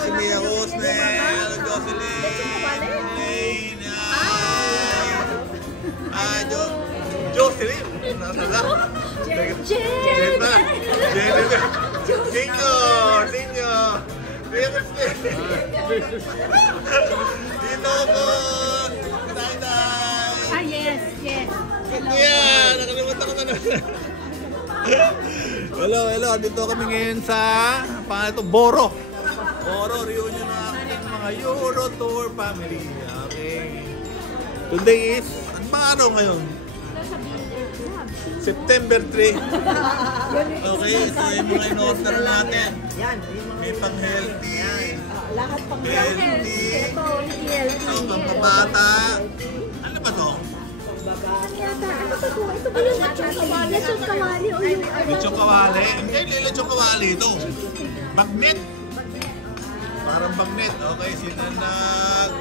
si Mia Osnel, Jocelyn, Lena, Jocelyn, Jennifer, Tinyo, Dino ko, Day. Yes. Yeah, nakalimutan ko na. Hello. Dito kami ngayon sa Boro reunion ng mga Euro Tour family. Okay. Today is, ano ba araw ngayon? September 3. Okay, ito yung mga in-order natin. May pang-healthy. Lahat pang healthy. Ito, pampabata. Ano ba to? Ano ba ito? Ito ba yung lechon kawali o yung ano? Lechon kawali? Hindi, lechon kawali ito. Bagnet. Parang bagnet. Okay, sinanag.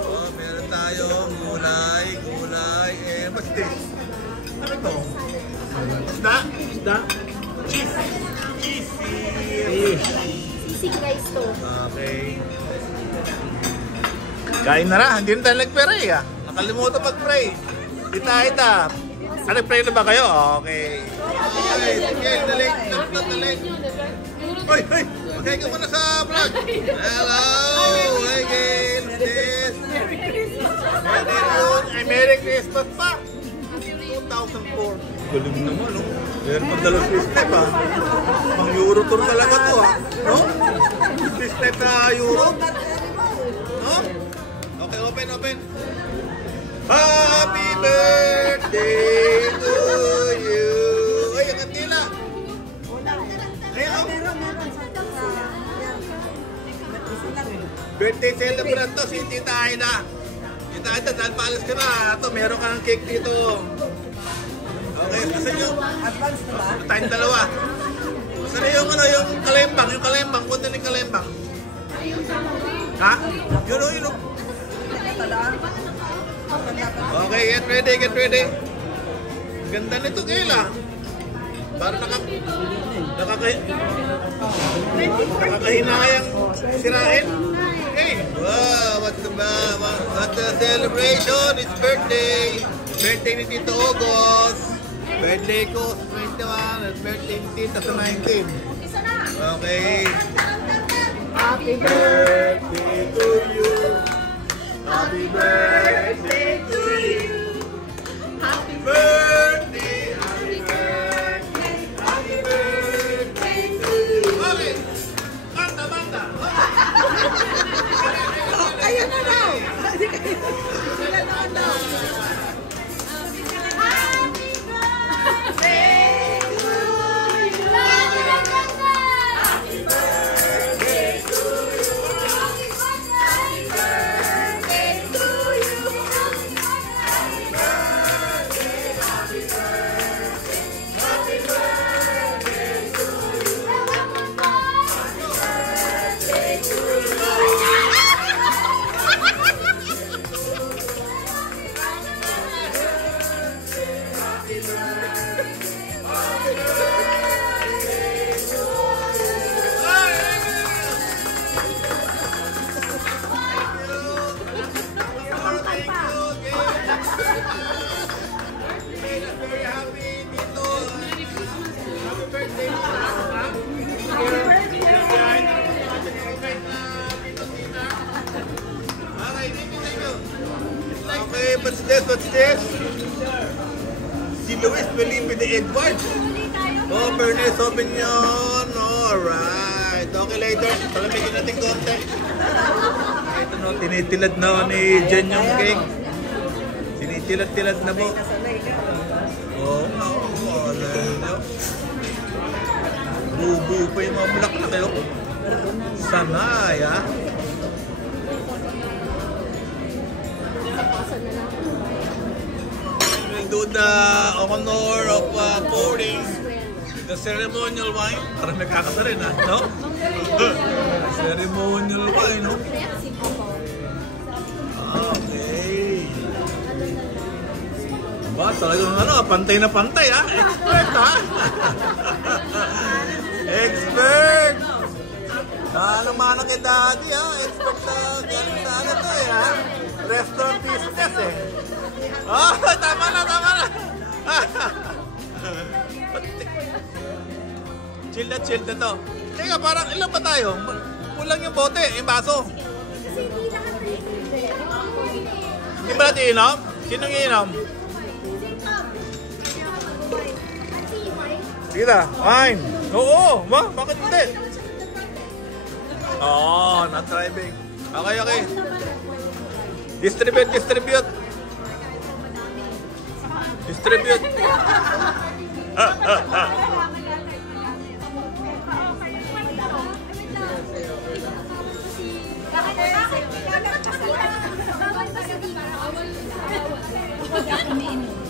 Oh, meron tayong gulay. What's this? Ano to? Isda? Cheese. Sisig rice to. Okay. Kain na ra. Hindi na tayo nag-pray ah. Nakalimutan mag-pray. Ita. Nag-pray na ba kayo? Okay. Sige, dali. Hoy! Okay ka muna sa vlog. Hello! Hi, Gail. This. Merry Christmas pa. 2004. Galing naman, no? Meron pang dalawang Swiss step, ha? Pang Euro tour talaga to, ha? No? Swiss step na Euro? No? Okay, open. Happy birthday to you! Ay, ang kantila! Ayun, birthday celebrant to si Tita Aida. Tita Aida, dahil paalas ka na. Ito, meron kang cake dito. Okay, kasi yung advance na ba? Tayong dalawa. Kasi yung kalembang, punta ng kalembang. Ha? Yun. Okay, get ready. Ganda nito, Kayla. Parang nakakahinayang sirain. Okay. Wow, what's the celebration? It's birthday. Birthday ni Tito August. Birthday ko 21 at birthday ni Tita sa 19. Okay. Happy birthday to you. Happy birthday to you. Happy Birthday. To you. Okay. Banda. Ayun na daw. Sila naman daw. What's this? Si Luis Felipe de Edward. Oh, Bernes Sauvignon. Alright. Okay, later. Palamigin natin konti. Ito no, tinitilad na ni Jen yung cake. Tinitilad na po. Oh, bubu pa yung mga bulak na kayo. Sanay, ha? Do the honor of pouring the ceremonial wine. Parang nagkakasa rin, ha? No? Ceremonial wine, no? Okay. Ba, talagang ano, pantay na pantay, ha? Expert, ha? Expert! Manang kay daddy ha. Expert sa galing sa ano to eh ha. Restaurant business eh. Oh, tama na, tama na. Chill na to. Teka, parang ilan ba tayo? Kulang yung bote, yung baso. Hindi ba natin inom? Sinong inom? Sige na, wine. Oo, bakit hindi? Oo, not driving. Okay. Distribute.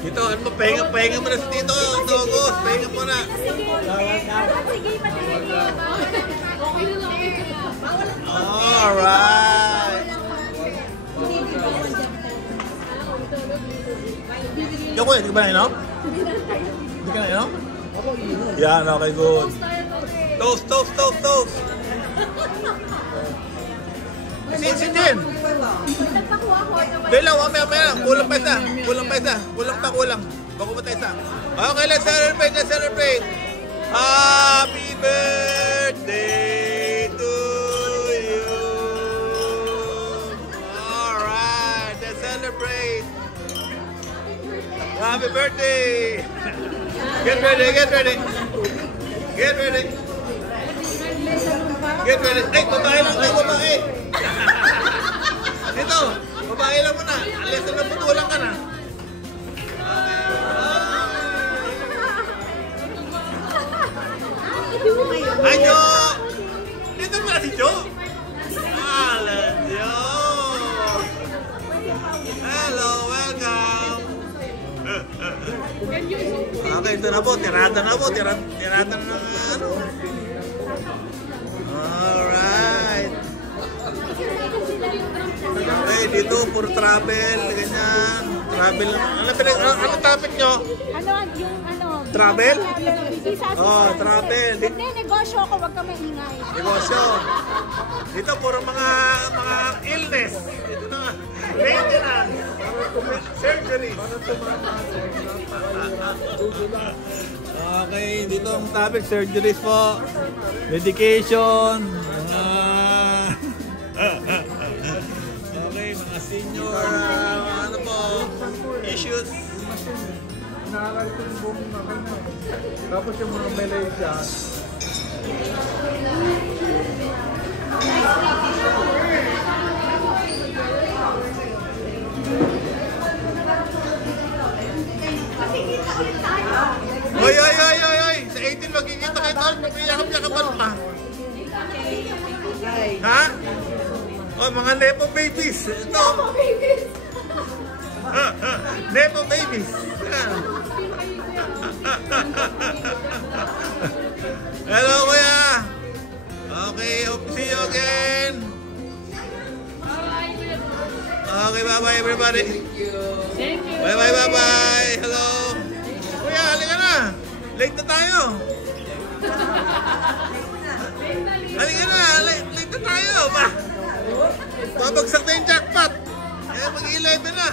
Dito, ano mo, pahinga mo na sa dito, August, pahinga mo na. Alright. Yung kuya, di ka ba nainom? Hindi ka nainom? Yan, okay, good. Toast. Sin din. Dalaw, mamaya. Kulang pa isa. Bago ba tayo isa? Okay, let's celebrate. Happy birthday to you. Alright, let's celebrate. Happy birthday. Get ready. Ay, babae lang tayo, babae. Dito, babae lang muna. Alis na putulang ka na. Ay, Jo! Dito ba si Jo? Alan, Jo! Hello, welcome! Okay, ito na po. Tirada na ng ano. Alright. Okay, dito for travel, ganyan. Travel. Ano topic nyo? Travel? Oh, travel. Hindi, negosyo ako, wag ka maingay. Negosyo. Dito puro mga illness. Ito na. Maintenance. Surgery. Okay, dito ang topic, surgeries po. Medication. Okay, mga senior, ano po, issues. Naaral ko yung buong makina. Tapos yung mga Malaysia. Oy! Sa 18 magkikita kayo doon. Magkiyakap-yakapan pa. Ha? Oh, mga Nepo babies. Ito. Nepo babies. Hello, kuya. Okay, hope to see you again. Okay, bye-bye everybody. Thank you. Bye-bye. Hello. Kuya, halika na. Late na tayo. Halika na. Late na tayo. Babagsak na yung jackpot. Mag-11 na.